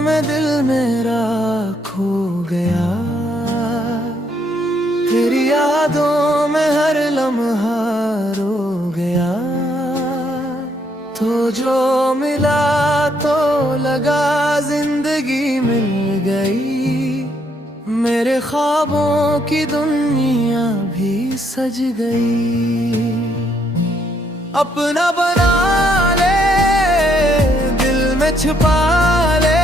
में दिल मेरा खो गया, तेरी यादों में हर लम्हा रो गया। तो जो मिला तो लगा जिंदगी मिल गई, मेरे ख्वाबों की दुनिया भी सज गई। अपना बना ले, दिल में छुपा ले,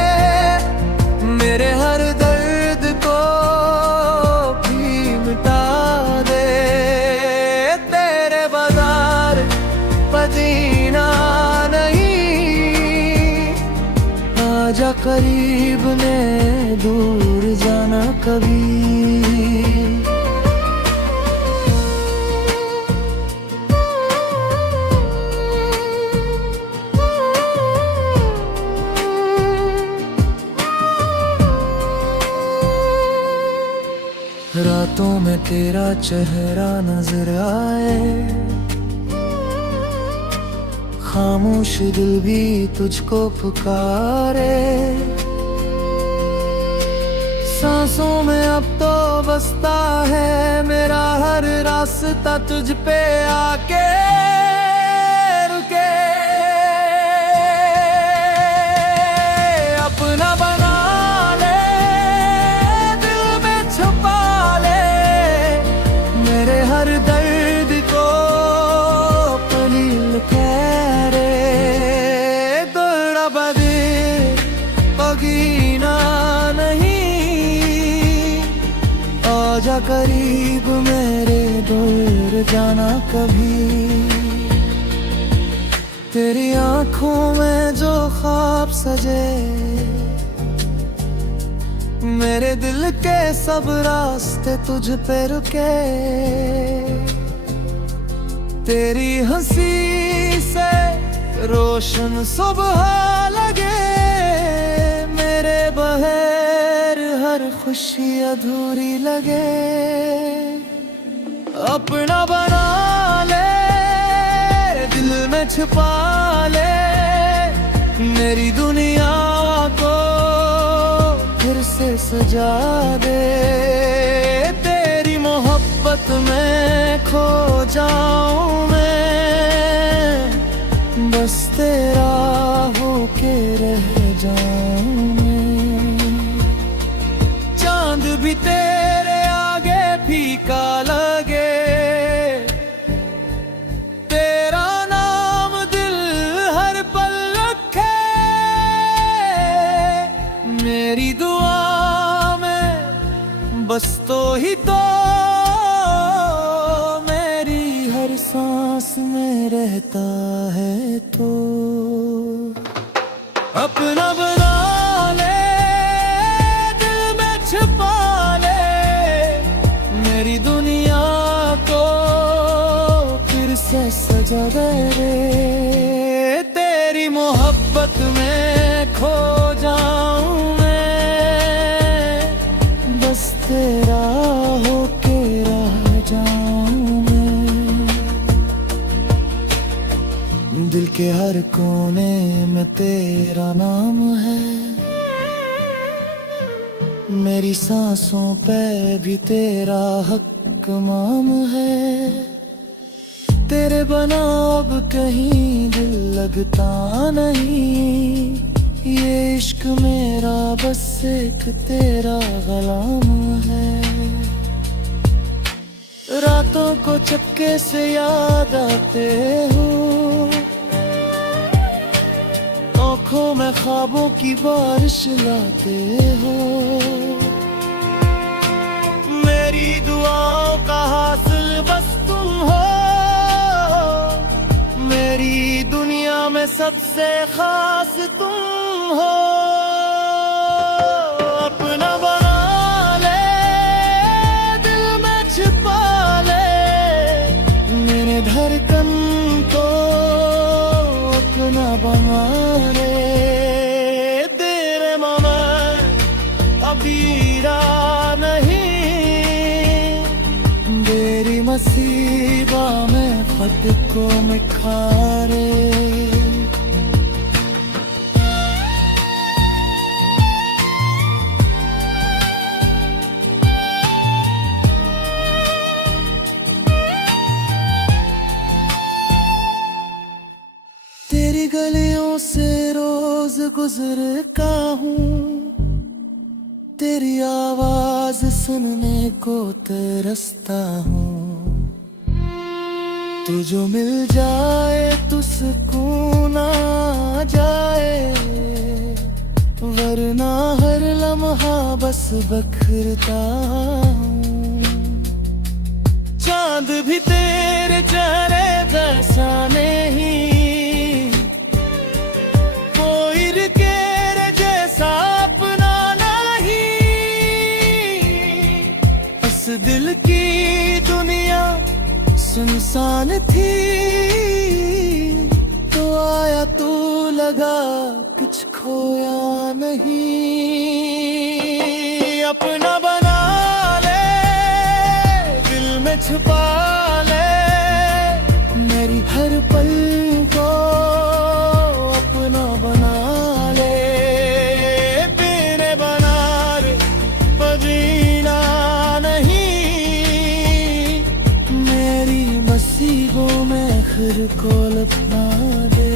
मेरे हर दर्द को भी मिटा दे। तेरे बाजार पदीना नहीं, आजा करीब ने दूर जाना कभी। रातों में तेरा चेहरा नजर आए, खामोश दिल भी तुझको पुकारे। सांसों में अब तो बसता है मेरा हर रास्ता तुझ पे आके रुके। अपना बना ले, दिल में छुपा ले, मेरे हर दर्द को पलील कह रे। दौड़ा बदे पगीना आजा करीब मेरे, दूर जाना कभी। तेरी आंखों में जो ख्वाब सजे, मेरे दिल के सब रास्ते तुझ पे रुके। तेरी हंसी से रोशन सुबह लगे, मेरे बगैर हर खुशी अधूरी लगे। अपना बना ले, दिल में छुपा ले, मेरी दुनिया को फिर से सजा दे। तेरी मोहब्बत में खो जाऊं मैं, बस तेरा होके रह जाऊं मैं। चांद भी तेरे आगे फीका लगे, तेरा नाम दिल हर पल रखे। मेरी दुआ में बस तो ही तो, मेरी हर सांस में रहता है तो। अपना बना ले, दिल में छुपा ले, मेरी दुनिया को फिर से सजा दे रे। तेरी मोहब्बत में खो जाऊं मैं, बस तेरा होके रह जाऊं मैं। दिल के हर कोने में तेरा नाम है, मेरी सांसों पे भी तेरा हक माम है। तेरे बना अब कहीं दिल लगता नहीं, ये इश्क मेरा बस एक तेरा गुलाम है। रातों को चपके से याद आते हो, आँखों में ख्वाबों की बारिश लाते हो। मेरी दुआओं का हासिल बस तुम हो, मेरी दुनिया में सबसे खास तुम हो। अपना बना ले, दिल में छुपा ले, मेरे धड़कन को अपना बना ले। तेरे मामा अबीरा नहीं, तेरी मसीबा में खुद को निखारे। गुजर का हूँ, तेरी आवाज सुनने को तरसता हूँ। तू जो मिल जाए तो सुकून आ जाए, वरना हर लम्हा बस बखरता हूँ। चांद भी तेरे चेहरे जैसा नहीं, कोई के जैसा अपना नहीं। इस दिल की दुनिया सुनसान थी, तो आया तू लगा कुछ खोया नहीं। अपना बना ले, दिल में छुपा ले, मेरी हर पल को अपना बना ले। तेरे बना रे पजीना नहीं, मेरी मसीहों में खुद को लपना दे।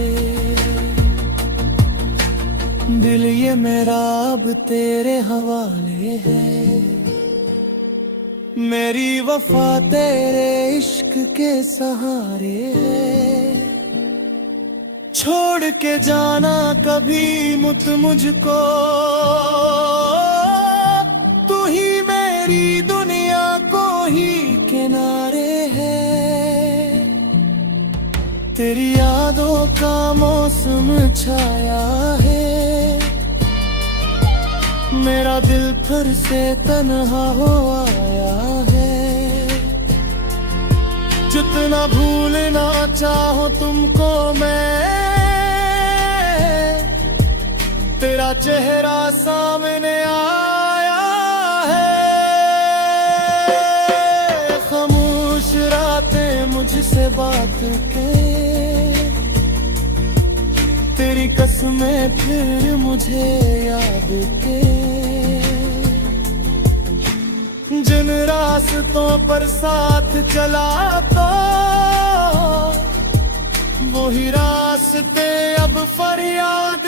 दिल ये मेरा अब तेरे हवाले है, मेरी वफा तेरे इश्क के सहारे है। छोड़ के जाना कभी मत मुझको, तू ही मेरी दुनिया को ही किनारे है। तेरी यादों का मौसम छाया है, मेरा दिल फिर से तन्हा हो आया है। जितना भूलना चाहो तुमको मैं, तेरा चेहरा सामने आया है। खामोश रातें मुझसे बात के, तेरी कसमें फिर मुझे याद के। जिन रास्तों पर साथ चला तो वही रास्ते अब फरियाद